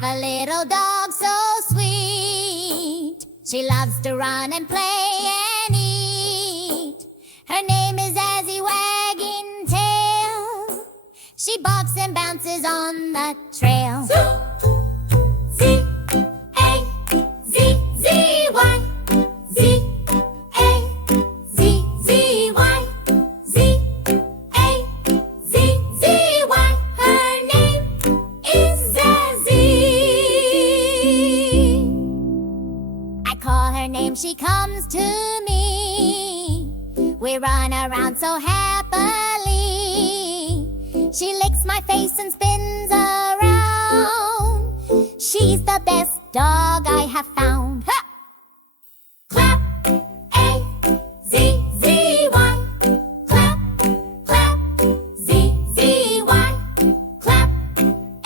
have a little dog so sweet. She loves to run and play and eat. Her name is Zazzy Wagging Tail. She barks and bounces on the trail. Z-A-Z-Z-Y, Z-A-Z-Z-Y, Z-A-Z-Z-Y. Her name is Zazzy. I call her name, she comes to me. We run around so happily. She licks my face and spins around. She's the best dog I have found. Ha! Clap, A-Z-Z-Y. Clap, clap, Z-Z-Y. Clap,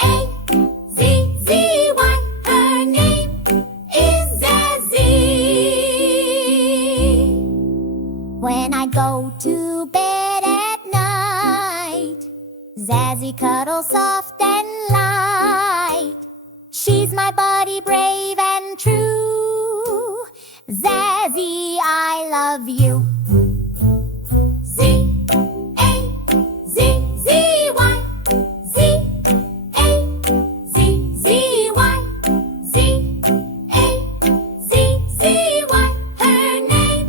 A-Z-Z-Y. Her name is Zazzy. When I go to bed at night, Zazzy cuddles soft and light. She's my buddy, brave and true. Zazzy, I love you. Z-A-Z-Z-Y, Z-A-Z-Z-Y, Z-A-Z-Z-Y. Her name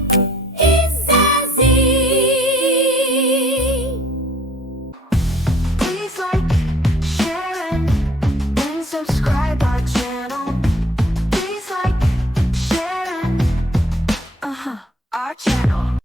is Zazzy. Please like, share, and subscribe our channel. Please like, share, and our channel.